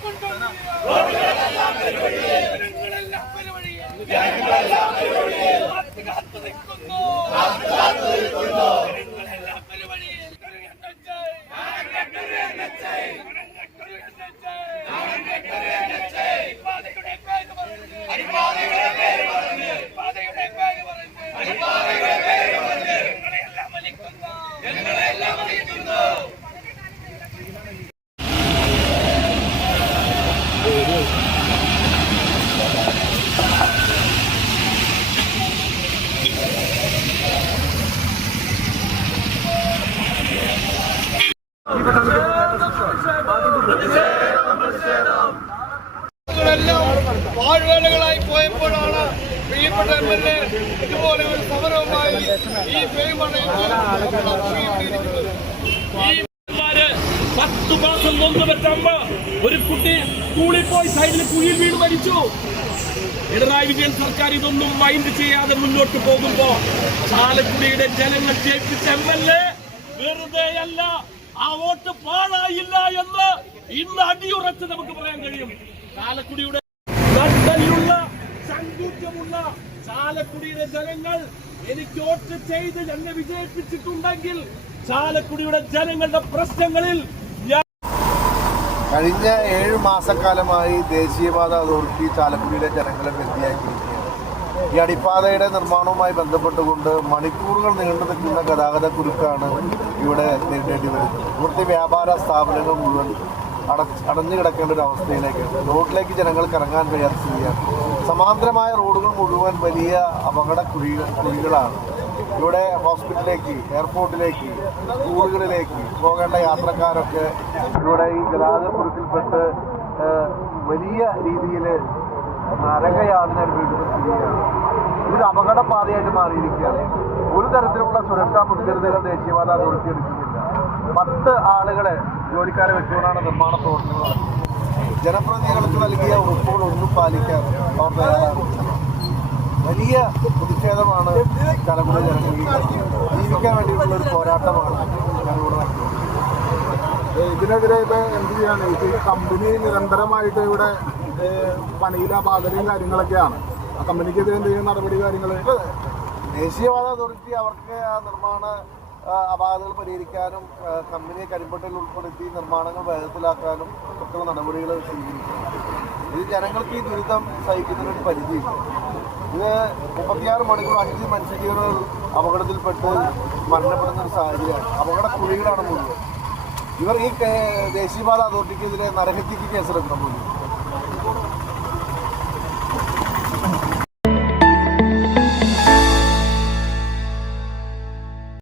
¡Vamos! വാഴ്വേലകളായി പോയപ്പോഴാണ് പ്രിയപ്പെട്ട M L A ഇതുപോലെ ഒരു സമരവുമായി ഈ പത്ത് മാസം വെച്ച അമ്മ ഒരു കുട്ടി സ്കൂളിൽ പോയി സൈഡിൽ കുഴി വീട് മരിച്ചു. പിണറായി വിജയൻ സർക്കാർ ഇതൊന്നും മൈൻഡ് ചെയ്യാതെ മുന്നോട്ട് പോകുമ്പോ ചാലക്കുടിയുടെ ജനങ്ങൾ ജയിപ്പിച്ച എം എൽ എ വെറുതെയല്ല. ആ വോട്ട് പാഴായില്ല എന്ന് ഇന്ന് അടിയുറച്ച് നമുക്ക് പറയാൻ കഴിയും. ചാലക്കുടിയുടെ നട്ടലുള്ള ചങ്കൂറ്റമുള്ള ചാലക്കുടിയുടെ ജനങ്ങൾ എനിക്ക് വോട്ട് ചെയ്ത് എന്നെ വിജയിപ്പിച്ചിട്ടുണ്ടെങ്കിൽ ചാലക്കുടിയുടെ ജനങ്ങളുടെ പ്രശ്നങ്ങളിൽ കഴിഞ്ഞ ഏഴ് മാസക്കാലമായി ദേശീയപാത അതോറിറ്റി ചാലക്കുടിയിലെ ജനങ്ങളെ വ്യക്തിയാക്കിയിരിക്കുകയാണ് ഈ അടിപ്പാതയുടെ നിർമ്മാണവുമായി ബന്ധപ്പെട്ടുകൊണ്ട് മണിക്കൂറുകൾ നീണ്ടു നിൽക്കുന്ന ഗതാഗത കുരുക്കാണ് ഇവിടെ നേരിടേണ്ടി വരുന്നത്. ഇവിടുത്തെ വ്യാപാര സ്ഥാപനങ്ങൾ മുഴുവൻ അട അടഞ്ഞു കിടക്കേണ്ട ഒരു അവസ്ഥയിലേക്ക് റോഡിലേക്ക് ജനങ്ങൾക്ക് ഇറങ്ങാൻ കഴിയാത്ത സ്ഥിതിയാണ്. സമാന്തരമായ റോഡുകൾ മുഴുവൻ വലിയ അപകട കുഴികൾ കുഴികളാണ്. ഇവിടെ ഹോസ്പിറ്റലിലേക്ക് എയർപോർട്ടിലേക്ക് സ്കൂളുകളിലേക്ക് പോകേണ്ട യാത്രക്കാരൊക്കെ ഇവിടെ ഈ ഗതാഗതക്കുരുക്കിൽപ്പെട്ട് ഏഹ്, വലിയ രീതിയിൽ നരകയാതന അനുഭവിക്കുന്ന സ്ഥിതിയാണ് ഇതൊരു അപകട പാതയായിട്ട് മാറിയിരിക്കുകയാണ്. ഒരു തരത്തിലുള്ള സുരക്ഷാ മുൻകരുതലുകൾ ദേശീയപാത അതോറിറ്റി എടുക്കുന്നില്ല. പത്ത് ആളുകളെ ജോലിക്കാരെ വെച്ചുകൊണ്ടാണ് നിർമ്മാണ പ്രവർത്തനങ്ങൾ. ജനപ്രതിനിധികൾക്ക് നൽകിയ ഉറപ്പുകൾ ഒന്നും പാലിക്കാൻ അവർ വലിയ പ്രതിഷേധമാണ് തലമുറ ജനങ്ങൾ ജീവിക്കാൻ വേണ്ടിയിട്ടുള്ള ഒരു പോരാട്ടമാണ് ഇതിനെതിരെ ഇത് എന്ത് ചെയ്യാണ് ഇത് കമ്പനി നിരന്തരമായിട്ട് ഇവിടെ പണിയിലെ ബാധനയും കാര്യങ്ങളൊക്കെയാണ്. ആ കമ്പനിക്കെതിരെ എന്തെങ്കിലും നടപടി കാര്യങ്ങൾ ദേശീയവാദ അതോറിറ്റി അവർക്ക് ആ നിർമ്മാണ അപാകതകൾ പരിഹരിക്കാനും കമ്പനിയെ കരിമ്പട്ടിൽ ഉൾപ്പെടുത്തി നിർമ്മാണങ്ങൾ വേഗത്തിലാക്കാനും ഒക്കെയുള്ള നടപടികൾ സ്വീകരിക്കും ഇത് ജനങ്ങൾക്ക് ഈ ദുരിതം സഹിക്കുന്നതിനൊരു പരിധിയില്ല ഇത് മുപ്പത്തിയാറ് മണിക്കൂർ അഞ്ച് മനുഷ്യജീവനുകൾ അപകടത്തിൽപ്പെട്ട് മരണപ്പെടുന്ന ഒരു സാഹചര്യമാണ്. അപകട കുഴികളാണ് മുഴുവൻ. ഇവർ ഈ ദേശീയപാത അതോറിറ്റിക്കെതിരെ നരഹത്യക്ക് കേസെടുക്കണം മുഴുവൻ.